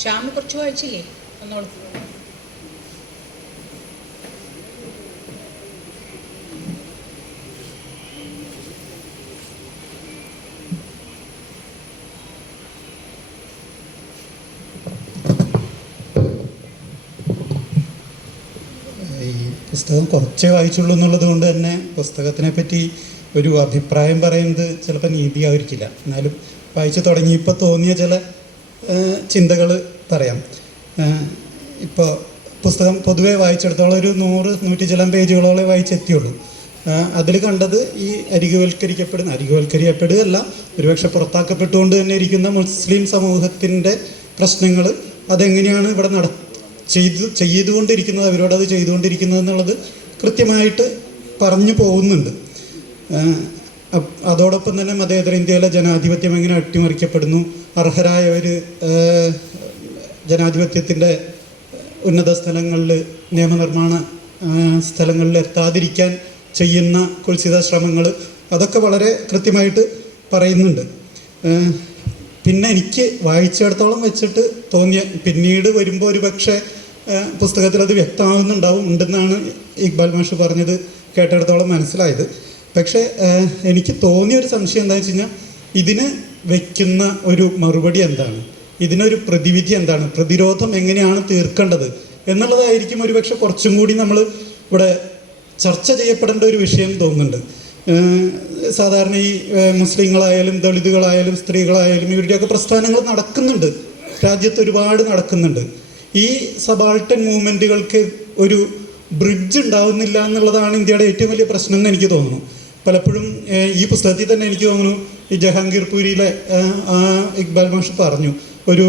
ശ്യാം കുറച്ച് വായിച്ചില്ലേ? ഒന്നോളൂ. ഈ പുസ്തകം കുറച്ചേ വായിച്ചുള്ളൂ എന്നുള്ളത് കൊണ്ട് തന്നെ പുസ്തകത്തിനെ പറ്റി ഒരു അഭിപ്രായം പറയുന്നത് ചിലപ്പോൾ നീതിയായിരിക്കില്ല. എന്നാലും വായിച്ചു തുടങ്ങിയപ്പോൾ തോന്നിയ ചില ചിന്തകൾ പറയാം. ഇപ്പോൾ പുസ്തകം പൊതുവെ വായിച്ചെടുത്തോളം ഒരു 100-100 ചില പേജുകളോളം വായിച്ചെത്തിയുള്ളൂ. അതിൽ കണ്ടത് ഈ അരികുവൽക്കരിക്കപ്പെടുകയല്ല, ഒരുപക്ഷെ പുറത്താക്കപ്പെട്ടുകൊണ്ട് തന്നെ ഇരിക്കുന്ന മുസ്ലിം സമൂഹത്തിൻ്റെ പ്രശ്നങ്ങൾ അതെങ്ങനെയാണ് ഇവിടെ ചെയ്തുകൊണ്ടിരിക്കുന്നത്, അവരോടത് ചെയ്തുകൊണ്ടിരിക്കുന്നത് എന്നുള്ളത് കൃത്യമായിട്ട് പറഞ്ഞു പോകുന്നുണ്ട്. അതോടൊപ്പം തന്നെ മതേതര ഇന്ത്യയിലെ ജനാധിപത്യം എങ്ങനെ അട്ടിമറിക്കപ്പെടുന്നു, അർഹരായവർ ജനാധിപത്യത്തിൻ്റെ ഉന്നത സ്ഥലങ്ങളിൽ, നിയമനിർമ്മാണ സ്ഥലങ്ങളിൽ എത്താതിരിക്കാൻ ചെയ്യുന്ന കുൽസിത ശ്രമങ്ങൾ, അതൊക്കെ വളരെ കൃത്യമായിട്ട് പറയുന്നുണ്ട്. പിന്നെ എനിക്ക് വായിച്ചിടത്തോളം വെച്ചിട്ട് തോന്നിയ, പിന്നീട് വരുമ്പോൾ ഒരു പക്ഷേ പുസ്തകത്തിൽ അത് ഉണ്ടെന്നാണ് ഇക്ബാൽ മാഷ് പറഞ്ഞത് കേട്ടിടത്തോളം മനസ്സിലായത്. പക്ഷേ എനിക്ക് തോന്നിയൊരു സംശയം എന്താണെന്ന് വെച്ച് കഴിഞ്ഞാൽ, ഇതിന് വയ്ക്കുന്ന ഒരു മറുപടി എന്താണ്, ഇതിനൊരു പ്രതിവിധി എന്താണ്, പ്രതിരോധം എങ്ങനെയാണ് തീർക്കേണ്ടത് എന്നുള്ളതായിരിക്കും ഒരുപക്ഷെ കുറച്ചും കൂടി നമ്മൾ ഇവിടെ ചർച്ച ചെയ്യപ്പെടേണ്ട ഒരു വിഷയം തോന്നുന്നുണ്ട്. സാധാരണ ഈ മുസ്ലിങ്ങളായാലും ദളിതുകളായാലും സ്ത്രീകളായാലും ഇവരുടെയൊക്കെ പ്രസ്ഥാനങ്ങൾ നടക്കുന്നുണ്ട്, രാജ്യത്ത് ഒരുപാട് നടക്കുന്നുണ്ട്. ഈ സബാൾട്ടൻ മൂവ്മെൻറ്റുകൾക്ക് ഒരു ബ്രിഡ്ജ് ഉണ്ടാവുന്നില്ല എന്നുള്ളതാണ് ഇന്ത്യയുടെ ഏറ്റവും വലിയ പ്രശ്നം എന്ന് എനിക്ക് തോന്നുന്നു. പലപ്പോഴും ഈ പുസ്തകത്തിൽ തന്നെ എനിക്ക് തോന്നുന്നു, ഈ ജഹാംഗീർപൂരിയിലെ ഇക്ബാൽ മാഷ് പറഞ്ഞു, ഒരു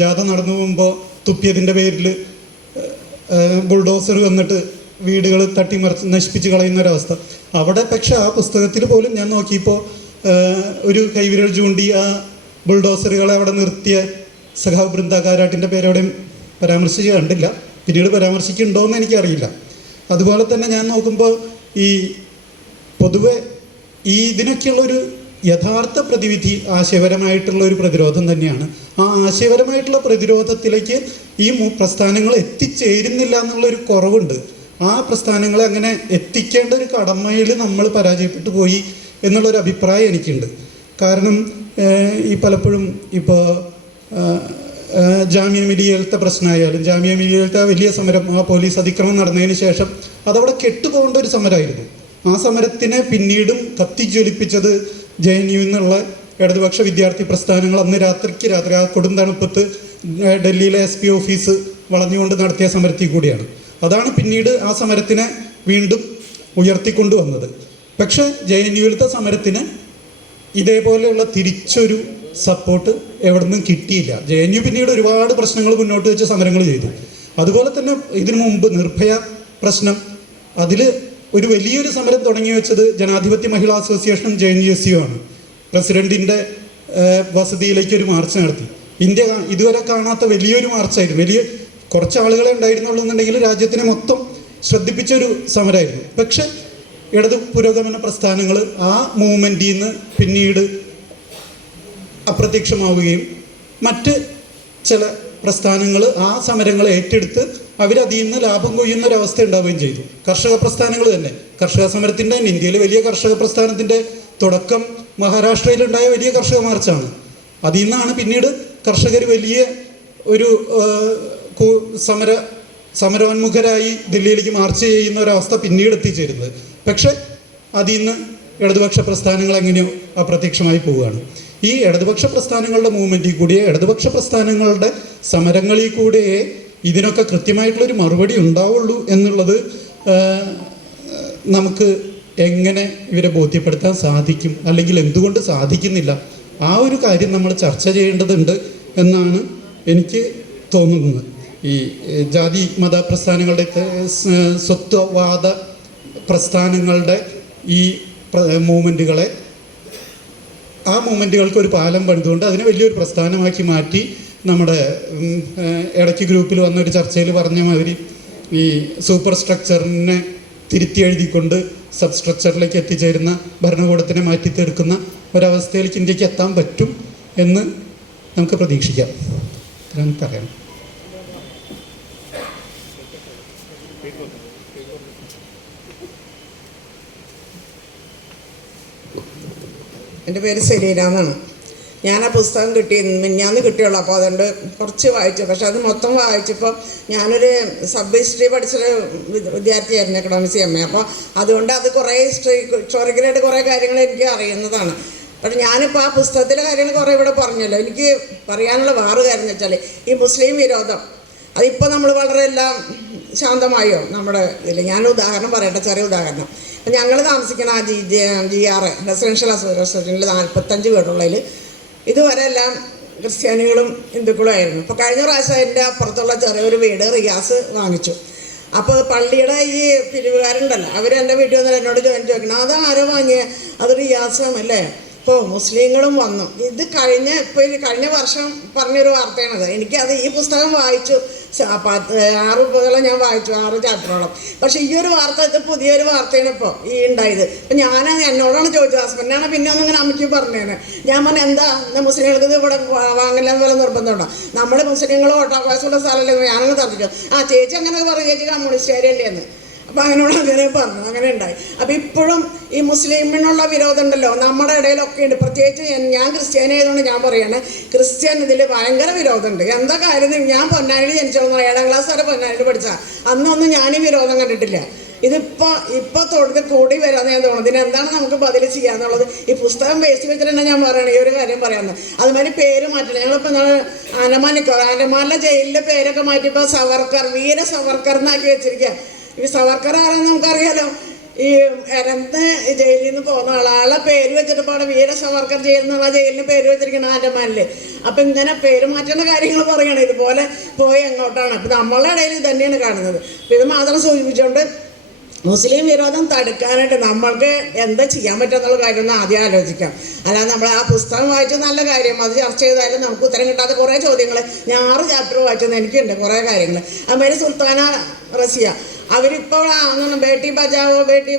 ജാഥ നടന്നു പോകുമ്പോൾ തുപ്പിയതിൻ്റെ പേരിൽ ബുൾഡോസർ വന്നിട്ട് വീടുകൾ തട്ടിമറിച്ച് നശിപ്പിച്ച് കളയുന്നൊരവസ്ഥ. അവിടെ പക്ഷേ ആ പുസ്തകത്തിൽ പോലും ഞാൻ നോക്കിയപ്പോൾ ഒരു കൈവിരൽ ചൂണ്ടി ആ ബുൾഡോസറുകളെ അവിടെ നിർത്തിയ സഖാവ് ബൃന്ദ കാരാട്ടിൻ്റെ പേരോടെയും പരാമർശിച്ച് കണ്ടില്ല. പിന്നീട് പരാമർശിക്കുന്നുണ്ടോ എന്ന് എനിക്കറിയില്ല. അതുപോലെ തന്നെ ഞാൻ നോക്കുമ്പോൾ ഈ പൊതുവെ ഈ ഇതിനൊക്കെയുള്ളൊരു യഥാർത്ഥ പ്രതിവിധി ആശയപരമായിട്ടുള്ള ഒരു പ്രതിരോധം തന്നെയാണ്. ആ ആശയപരമായിട്ടുള്ള പ്രതിരോധത്തിലേക്ക് ഈ പ്രസ്ഥാനങ്ങൾ എത്തിച്ചേരുന്നില്ല എന്നുള്ളൊരു കുറവുണ്ട്. ആ പ്രസ്ഥാനങ്ങളെ അങ്ങനെ എത്തിക്കേണ്ട ഒരു കടമയിൽ നമ്മൾ പരാജയപ്പെട്ടു പോയി എന്നുള്ളൊരു അഭിപ്രായം എനിക്കുണ്ട്. കാരണം ഈ പലപ്പോഴും ഇപ്പോൾ ജാമിയ മിലിയയിലത്തെ പ്രശ്നമായാലും, ജാമിയ മിലിയയിലത്തെ വലിയ സമരം, ആ പോലീസ് അതിക്രമം നടന്നതിന് ശേഷം അതവിടെ കെട്ടുപോകേണ്ട ഒരു സമരമായിരുന്നു. ആ സമരത്തിനെ പിന്നീടും കത്തിജ്വലിപ്പിച്ചത് JNU എന്നുള്ള ഇടതുപക്ഷ വിദ്യാർത്ഥി പ്രസ്ഥാനങ്ങൾ അന്ന് രാത്രിക്ക് രാത്രി ആ കൊടും തണുപ്പത്ത് ഡൽഹിയിലെ SP ഓഫീസ് വളഞ്ഞുകൊണ്ട് നടത്തിയ സമരത്തിൽ കൂടിയാണ്. അതാണ് പിന്നീട് ആ സമരത്തിനെ വീണ്ടും ഉയർത്തിക്കൊണ്ടുവന്നത്. പക്ഷേ JNUവിലത്തെ സമരത്തിന് ഇതേപോലെയുള്ള തിരിച്ചൊരു സപ്പോർട്ട് എവിടെ നിന്നും കിട്ടിയില്ല. JNU പിന്നീട് ഒരുപാട് പ്രശ്നങ്ങൾ മുന്നോട്ട് വെച്ച് സമരങ്ങൾ ചെയ്തു. അതുപോലെ തന്നെ ഇതിനു മുമ്പ് നിർഭയ പ്രശ്നം, അതിൽ ഒരു വലിയൊരു സമരം തുടങ്ങി വെച്ചത് ജനാധിപത്യ മഹിളാ അസോസിയേഷനും JNUSU ആണ്. പ്രസിഡന്റിൻ്റെ വസതിയിലേക്ക് ഒരു മാർച്ച് നടത്തി. ഇന്ത്യ ഇതുവരെ കാണാത്ത വലിയൊരു മാർച്ചായിരുന്നു. കുറച്ച് ആളുകളെ ഉണ്ടായിരുന്നുള്ളൂ എന്നുണ്ടെങ്കിൽ രാജ്യത്തിനെ മൊത്തം ശ്രദ്ധിപ്പിച്ചൊരു സമരമായിരുന്നു. പക്ഷെ ഇടതു പുരോഗമന പ്രസ്ഥാനങ്ങൾ ആ മൂവ്മെൻറ്റിൽ നിന്ന് പിന്നീട് അപ്രത്യക്ഷമാവുകയും മറ്റ് ചില പ്രസ്ഥാനങ്ങൾ ആ സമരങ്ങളെ ഏറ്റെടുത്ത് അവരതിൽ നിന്ന് ലാഭം കൊയ്യുന്നൊരവസ്ഥ ഉണ്ടാവുകയും ചെയ്തു. കർഷക പ്രസ്ഥാനങ്ങൾ തന്നെ, കർഷക സമരത്തിൻ്റെ തന്നെ, ഇന്ത്യയിലെ വലിയ കർഷക പ്രസ്ഥാനത്തിൻ്റെ തുടക്കം മഹാരാഷ്ട്രയിലുണ്ടായ വലിയ കർഷക മാർച്ചാണ്. അതിൽ നിന്നാണ് പിന്നീട് കർഷകർ വലിയ ഒരു സമരോന്മുഖരായി ദില്ലിയിലേക്ക് മാർച്ച് ചെയ്യുന്ന ഒരവസ്ഥ പിന്നീട് എത്തിച്ചേരുന്നത്. പക്ഷെ അതിൽ നിന്ന് ഇടതുപക്ഷ പ്രസ്ഥാനങ്ങൾ എങ്ങനെയോ അപ്രത്യക്ഷമായി പോവുകയാണ്. ഈ ഇടതുപക്ഷ പ്രസ്ഥാനങ്ങളുടെ മൂവ്മെൻറ്റിൽ കൂടിയേ, ഇടതുപക്ഷ പ്രസ്ഥാനങ്ങളുടെ സമരങ്ങളിൽ കൂടിയേ ഇതിനൊക്കെ കൃത്യമായിട്ടുള്ളൊരു മറുപടി ഉണ്ടാവുള്ളൂ എന്നുള്ളത് നമുക്ക് എങ്ങനെ ഇവരെ ബോധ്യപ്പെടുത്താൻ സാധിക്കും, അല്ലെങ്കിൽ എന്തുകൊണ്ട് സാധിക്കുന്നില്ല, ആ ഒരു കാര്യം നമ്മൾ ചർച്ച ചെയ്യേണ്ടതുണ്ട് എന്നാണ് എനിക്ക് തോന്നുന്നത്. ഈ ജാതി മത പ്രസ്ഥാനങ്ങളുടെ, സ്വത്വവാദ പ്രസ്ഥാനങ്ങളുടെ ഈ മൂവ്മെൻറ്റുകളെ, ആ മൂവ്മെൻറ്റുകൾക്ക് ഒരു പാലം പണിതുകൊണ്ട് അതിനെ വലിയൊരു പ്രസ്ഥാനമാക്കി മാറ്റി, നമ്മുടെ ഇടയ്ക്ക് ഗ്രൂപ്പിൽ വന്നൊരു ചർച്ചയിൽ പറഞ്ഞ മാതിരി ഈ സൂപ്പർ സ്ട്രക്ചറിനെ തിരുത്തി എഴുതിക്കൊണ്ട് സബ് സ്ട്രക്ചറിലേക്ക് എത്തിച്ചേരുന്ന ഭരണകൂടത്തിനെ മാറ്റിത്തെടുക്കുന്ന ഒരവസ്ഥയിലേക്ക് ഇന്ത്യക്ക് എത്താൻ പറ്റും എന്ന് നമുക്ക് പ്രതീക്ഷിക്കാം. നമുക്കറിയാം. എൻ്റെ പേര് സെലീന എന്നാണ്. ഞാൻ ആ പുസ്തകം മിനിഞ്ഞാന്ന് കിട്ടിയുള്ളൂ. അപ്പോൾ അതുകൊണ്ട് കുറച്ച് വായിച്ചു. പക്ഷെ അത് മൊത്തം വായിച്ചപ്പോൾ ഞാനൊരു സബ് ഹിസ്റ്ററി പഠിച്ചൊരു വിദ്യാർത്ഥിയായിരുന്നു, എക്കണോമിക്സ് എം എ. അപ്പോൾ അതുകൊണ്ട് അത് കുറേ ഹിസ്റ്റോറിക്കലായിട്ട് കുറേ കാര്യങ്ങൾ എനിക്ക് അറിയുന്നതാണ്. പക്ഷെ ഞാനിപ്പോൾ ആ പുസ്തകത്തിലെ കാര്യങ്ങൾ കുറേ ഇവിടെ പറഞ്ഞല്ലോ. എനിക്ക് പറയാനുള്ള വേറെ കാര്യം എന്ന് വെച്ചാൽ ഈ മുസ്ലിം വിരോധം അതിപ്പോൾ നമ്മൾ വളരെ എല്ലാം ശാന്തമായോ നമ്മുടെ ഇതിൽ. ഞാനൊരു ഉദാഹരണം പറയട്ടെ, ചെറിയ ഉദാഹരണം. അപ്പം ഞങ്ങൾ താമസിക്കുന്ന ആ GR റെസിഡൻഷ്യൽ അസോസിയേഷനിൽ 45 വീടുള്ളതിൽ ഇതുവരെ എല്ലാം ക്രിസ്ത്യാനികളും ഹിന്ദുക്കളും ആയിരുന്നു. അപ്പോൾ കഴിഞ്ഞ പ്രാവശ്യം എൻ്റെ അപ്പുറത്തുള്ള ചെറിയൊരു വീട് റിയാസ് വാങ്ങിച്ചു. അപ്പോൾ പള്ളിയുടെ ഈ പിരിവുകാരുണ്ടല്ലോ, അവർ എൻ്റെ വീട്ടിൽ വന്നാൽ എന്നോട് ചോദിക്കണം, അത് ആരോ വാങ്ങിയ? അത് റിയാസും അല്ലേ. ഇപ്പോൾ മുസ്ലിങ്ങളും വന്നു. ഇത് കഴിഞ്ഞ വർഷം പറഞ്ഞൊരു വാർത്തയാണത്. എനിക്കത് ഈ പുസ്തകം വായിച്ചു 6 ബുക്കുകളും ഞാൻ വായിച്ചു, 6 ചാപ്റ്ററോളം. പക്ഷേ ഈ ഒരു വാർത്ത ഇത് പുതിയൊരു വാർത്തയാണ് ഇപ്പോൾ ഈ ഉണ്ടായത്. അപ്പം എന്നോടാണ് ചോദിച്ചത്, ഹസ്ബൻഡാണ് പിന്നെ ഒന്നിങ്ങനെ അമ്മയ്ക്ക് പറഞ്ഞേനെ. ഞാൻ പറഞ്ഞു എന്താ മുസ്ലിങ്ങൾക്ക് ഇത് ഇവിടെ വാങ്ങില്ല എന്ന് പോലെ നിർബന്ധമുണ്ടോ? നമ്മൾ മുസ്ലിങ്ങൾ ഓട്ടോക്കാശുള്ള സ്ഥലമല്ലേ. ഞാനങ്ങ് തർക്കിച്ചു, ചേച്ചി അങ്ങനെ പറയും, ചേച്ചി കമ്മ്യൂണിസ്റ്റുകാരല്ലേ എന്ന്. അപ്പം അങ്ങനോട് അങ്ങനെ പറഞ്ഞു, അങ്ങനെ ഉണ്ടായി. അപ്പം ഇപ്പോഴും ഈ മുസ്ലിമിനുള്ള വിരോധം ഉണ്ടല്ലോ നമ്മുടെ ഇടയിലൊക്കെ ഉണ്ട്. പ്രത്യേകിച്ച് ഞാൻ ക്രിസ്ത്യാനി ആയതുകൊണ്ട് ഞാൻ പറയുകയാണ്, ക്രിസ്ത്യൻ ഇതിൽ ഭയങ്കര വിരോധമുണ്ട്. എന്താ കാര്യം? ഞാൻ പൊന്നാനിയിൽ ജനിച്ചോളൂ, 7ാം ക്ലാസ് വരെ പൊന്നാനിയിൽ പഠിച്ചാൽ അന്നൊന്നും ഞാൻ ഈ വിരോധം കണ്ടിട്ടില്ല. ഇപ്പോൾ തൊടുത്ത് കൂടി വരാമെന്ന് ഞാൻ തോന്നുന്നത്. ഇതിനെന്താണ് നമുക്ക് ബദൽ ചെയ്യാന്നുള്ളത് ഈ പുസ്തകം ബേസ് വെച്ചിട്ടാണ് ഞാൻ പറയണത് ഈ ഒരു കാര്യം പറയാമെന്ന്. അതുമാതിരി പേര് മാറ്റില്ല. ഞങ്ങളിപ്പോൾ ആൻഡമാനിലെ ജയിലിലെ പേരൊക്കെ മാറ്റിയപ്പോൾ സവർക്കർ, വീര സവർക്കർ എന്നാക്കി വെച്ചിരിക്കുക. ഈ സവർക്കർ ആരാന്ന് നമുക്കറിയാലോ. ഈ എരന്ന് ജയിലിൽ നിന്ന് പോകുന്ന ആളെ പേര് വെച്ചിട്ട് ഇപ്പോൾ അവിടെ വീര സവർക്കർ ജയിൽ എന്നുള്ള ജയിലിന് പേര് വെച്ചിരിക്കണം ആൻഡമാനിൽ. അപ്പം ഇങ്ങനെ പേര് മാറ്റേണ്ട കാര്യങ്ങൾ പറയണം. ഇതുപോലെ പോയി എങ്ങോട്ടാണ് ഇപ്പം നമ്മളുടെ ഇടയിൽ ഇത് തന്നെയാണ് കാണുന്നത്. അപ്പം ഇത് മാത്രം സൂചിപ്പിച്ചുകൊണ്ട് മുസ്ലിം വിരോധം തടുക്കാനായിട്ട് നമ്മൾക്ക് എന്താ ചെയ്യാൻ പറ്റുമെന്നുള്ള കാര്യം ഒന്ന് ആദ്യം ആലോചിക്കാം. അല്ലാതെ നമ്മൾ ആ പുസ്തകം വായിച്ചത് നല്ല കാര്യം, അത് ചർച്ച ചെയ്താലും നമുക്ക് ഉത്തരം കിട്ടാത്ത കുറേ ചോദ്യങ്ങൾ. ഞാൻ 6 ചാപ്റ്റർ വായിച്ചത് എനിക്കുണ്ട് കുറേ കാര്യങ്ങൾ. അതുമാതിരി സുൽത്താന റസിയ അവരിപ്പോൾ ബേട്ടി ബച്ചാവോ ബേട്ടി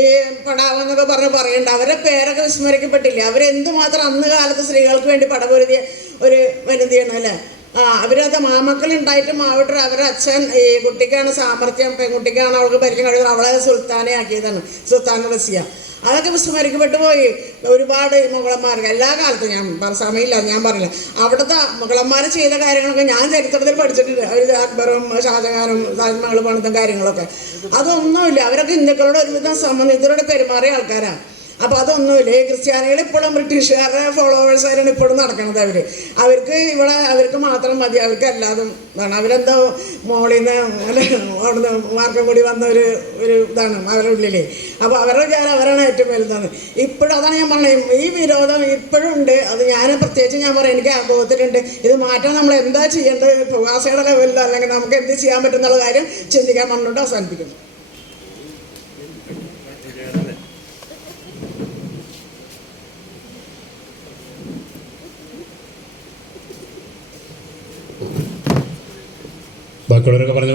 ഈ പഠാവോ എന്നൊക്കെ പറയുന്നുണ്ട്. അവരുടെ പേരൊക്കെ വിസ്മരിക്കപ്പെട്ടില്ല. അവരെന്തുമാത്രം അന്ന് കാലത്ത് സ്ത്രീകൾക്ക് വേണ്ടി പടപൊരുതിയ ഒരു വനിതയാണ് അല്ലേ. അവരത് മാമക്കളുണ്ടായിട്ടും അവിടെ അവരുടെ അച്ഛൻ ഈ കുട്ടിക്കാണ് സാമർത്ഥ്യം, പെൺകുട്ടിക്കാണ് അവൾക്ക് ഭരിക്കാൻ കഴിയുന്നത്, അവളെ സുൽത്താനെ ആക്കിയതാണ്, സുൽത്താന റസിയ. അതൊക്കെ വിസ്മരിക്കപ്പെട്ടു പോയി. ഒരുപാട് മുഗളന്മാർക്ക് എല്ലാ കാലത്തും ഞാൻ സമയമില്ല ഞാൻ പറയില്ല. അവിടുത്തെ മുഗളന്മാർ ചെയ്ത കാര്യങ്ങളൊക്കെ ഞാൻ ചരിത്രത്തിൽ പഠിച്ചിട്ടുണ്ട്. അവർ അക്ബറും ഷാജഹാനും താജ്മഹൽ പണിതും കാര്യങ്ങളൊക്കെ അതൊന്നുമില്ല. അവരൊക്കെ ഹിന്ദുക്കളോട് ഒരുവിധം സംബന്ധിച്ചവരോട് പെരുമാറിയ ആൾക്കാരാണ്. അപ്പോൾ അതൊന്നുമില്ല. ഈ ക്രിസ്ത്യാനികൾ ഇപ്പോഴും ബ്രിട്ടീഷുകാരുടെ ഫോളോവേഴ്സായിരുന്നു ഇപ്പോഴും നടക്കുന്നത്. അവർക്ക് മാത്രം മതി, അവർക്ക് എല്ലാതും വേണം. അവരെന്തോ മോളിൽ നിന്ന് അവിടുന്ന് മാർക്കം കൂടി വന്ന ഒരു ഇതാണ് അവരുടെ ഉള്ളിൽ. അപ്പോൾ അവരുടെ വിചാരം അവരാണ് ഏറ്റവും വലുതാണ്. ഇപ്പോഴും അതാണ് ഞാൻ പറഞ്ഞത്, ഈ വിരോധം ഇപ്പോഴും ഉണ്ട്. അത് പ്രത്യേകിച്ച് ഞാൻ പറയാം, എനിക്ക് അനുഭവത്തിലുണ്ട്. ഇത് മാറ്റാൻ നമ്മൾ എന്താ ചെയ്യേണ്ടത് പ്രവാസികളുടെ ലെവലിൽ, അല്ലെങ്കിൽ നമുക്ക് എന്ത് ചെയ്യാൻ പറ്റുന്നുള്ള കാര്യം ചിന്തിക്കാൻ പറഞ്ഞുകൊണ്ട് അവസാനിപ്പിക്കുന്നു. ബാക്കിയുള്ളവരൊക്കെ പറഞ്ഞു.